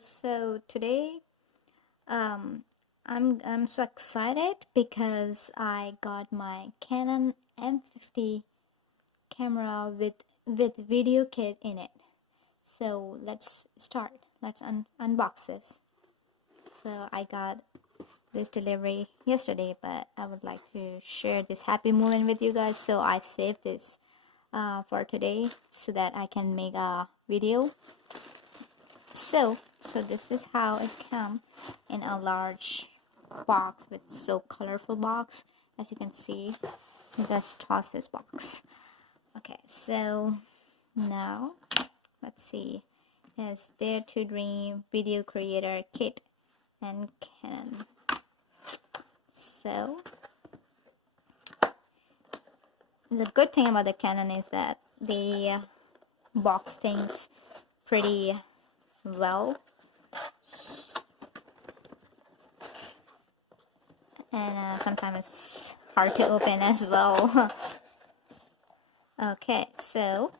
So today I'm so excited because I got my Canon M50 camera with video kit in it. So let's start. Let's unbox this. So I got this delivery yesterday, but I would like to share this happy moment with you guys. So I saved this for today so that I can make a video. So this is how it comes in a large box with so colorful box. As you can see, let's toss this box. Okay, so now let's see. Here's Dare to Dream Video Creator Kit and Canon. So the good thing about the Canon is that they box things pretty well, and sometimes it's hard to open as well. Okay, so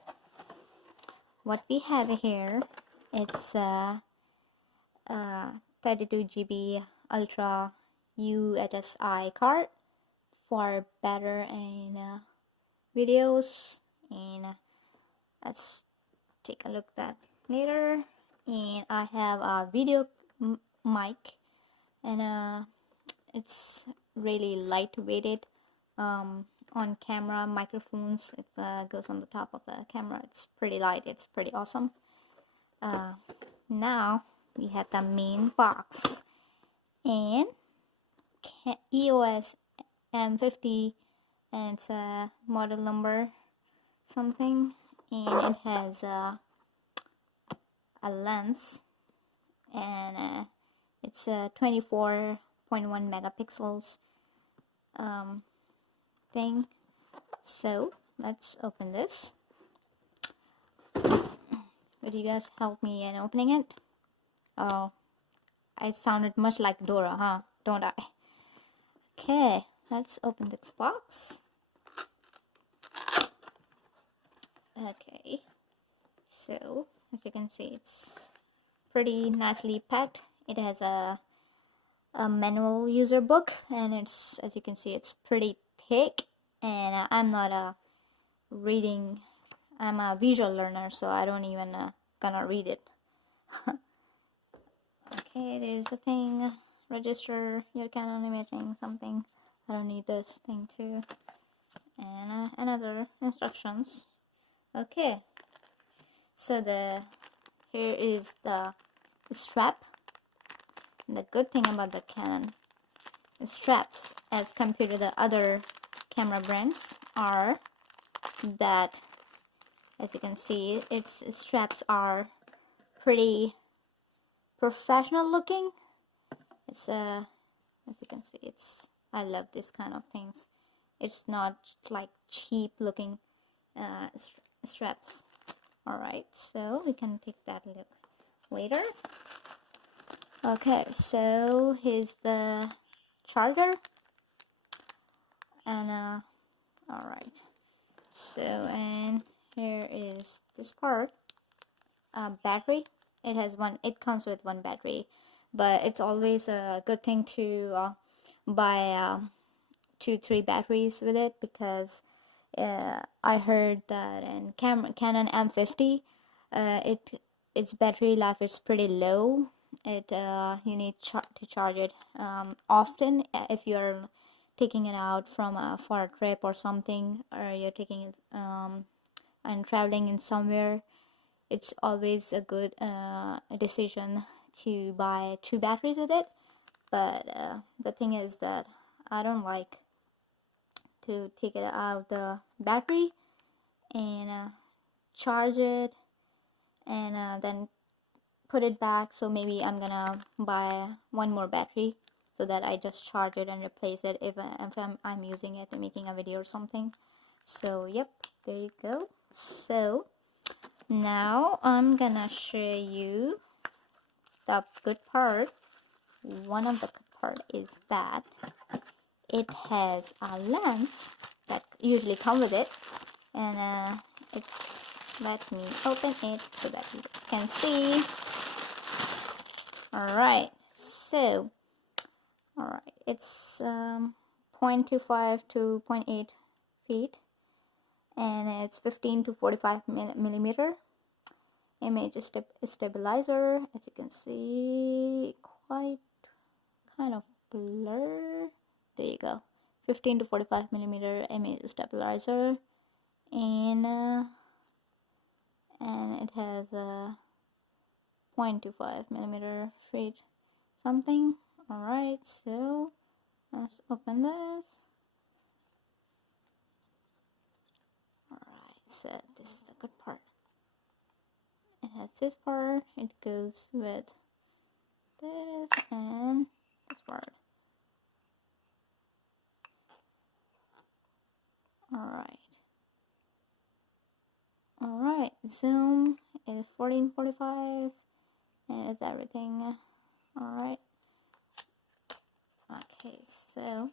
what we have here, it's a 32 GB Ultra UHSI card for better and videos, and let's take a look at that later. And I have a video mic, and it's really lightweighted on camera microphones. It goes on the top of the camera. It's pretty light. It's pretty awesome. Now we have the main box, and EOS M50, and it's a model number something, and it has a lens, and it's a 24.1 megapixels thing. So let's open this. Would you guys help me in opening it? Oh, I sounded much like Dora, huh? Don't I? Okay, let's open this box. Okay, so as you can see, it's pretty nicely packed. It has a manual user book, and it's, as you can see, it's pretty thick, and I'm not a reading, I'm a visual learner, so I don't even gonna read it. Okay, there's a thing, register your Canon imaging something. I don't need this thing too, and another instructions. Okay, so here is the strap. And the good thing about the Canon straps, as compared to the other camera brands, are that, as you can see, its straps are pretty professional looking. It's as you can see, it's, I love this kind of things. It's not like cheap looking straps. Alright, so we can take that look later. Okay, so here's the charger, and alright, so, and here is this part, battery. It comes with one battery, but it's always a good thing to buy 2-3 batteries with it, because I heard that in Canon M50 its battery life is pretty low. You need to charge it often if you're taking it out for a trip or something, or you're taking it and traveling in somewhere. It's always a good decision to buy 2 batteries with it. But the thing is that I don't like to take it out the battery and charge it and then put it back. So maybe I'm gonna buy one more battery so that I just charge it and replace it if I'm using it and making a video or something. So yep, there you go. So now I'm gonna show you the good part. One of the good part is that it has a lens that usually come with it, and let me open it so that you can see. Alright, so alright, it's 0.25 to 0.8 feet, and it's 15 to 45 millimeter. Image stabilizer, as you can see, quite kind of blur. There you go. 15 to 45 millimeter image stabilizer, and it has a 0.25 millimeter feet something. Alright, so let's open this. Alright, so this is the good part. It has this part, it goes with this and this part. Alright, zoom is 1445, and it's everything. Alright, okay, so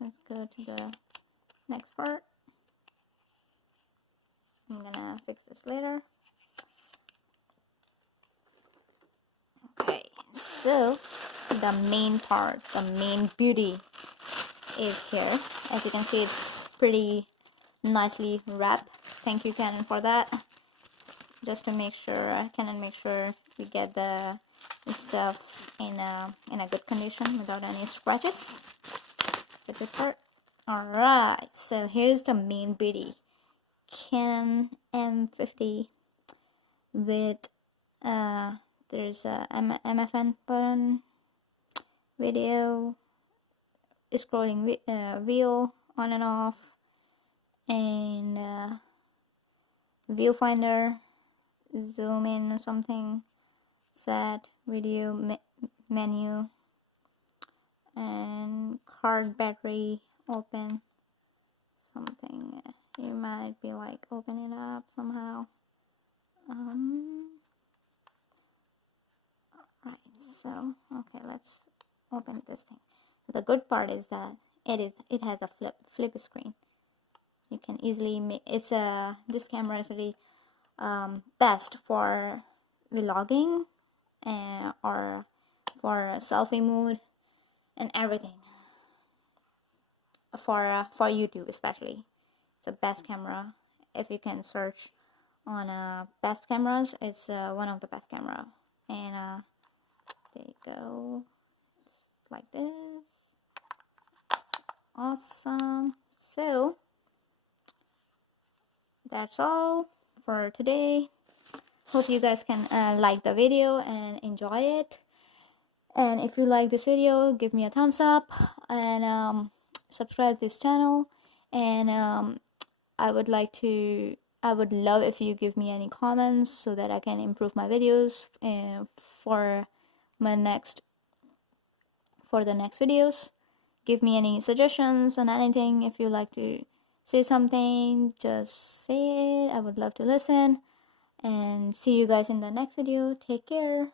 let's go to the next part. I'm gonna fix this later. Okay, so the main part, the main beauty is here. As you can see, it's pretty nicely wrapped. Thank you, Canon, for that. Just to make sure, Canon make sure we get the stuff in a good condition without any scratches. It's a good part. Alright, so here's the main beauty. Canon M50 with there's a MFN button, video, scrolling wheel on and off, and viewfinder, zoom in or something, set, video menu, and card battery open something. You might be like opening it up somehow. Right, so okay, let's open this thing. The good part is that it has a flip screen. You can easily make this camera is really best for vlogging or for selfie mode and everything. For YouTube especially, it's the best camera. If you can search on best cameras, it's one of the best camera. And there you go. It's like this. It's awesome. So that's all for today. Hope you guys can like the video and enjoy it. And if you like this video, give me a thumbs up and subscribe to this channel. And I would love if you give me any comments so that I can improve my videos for the next videos. Give me any suggestions on anything. If you like to say something, just say it. I would love to listen. And see you guys in the next video. Take care.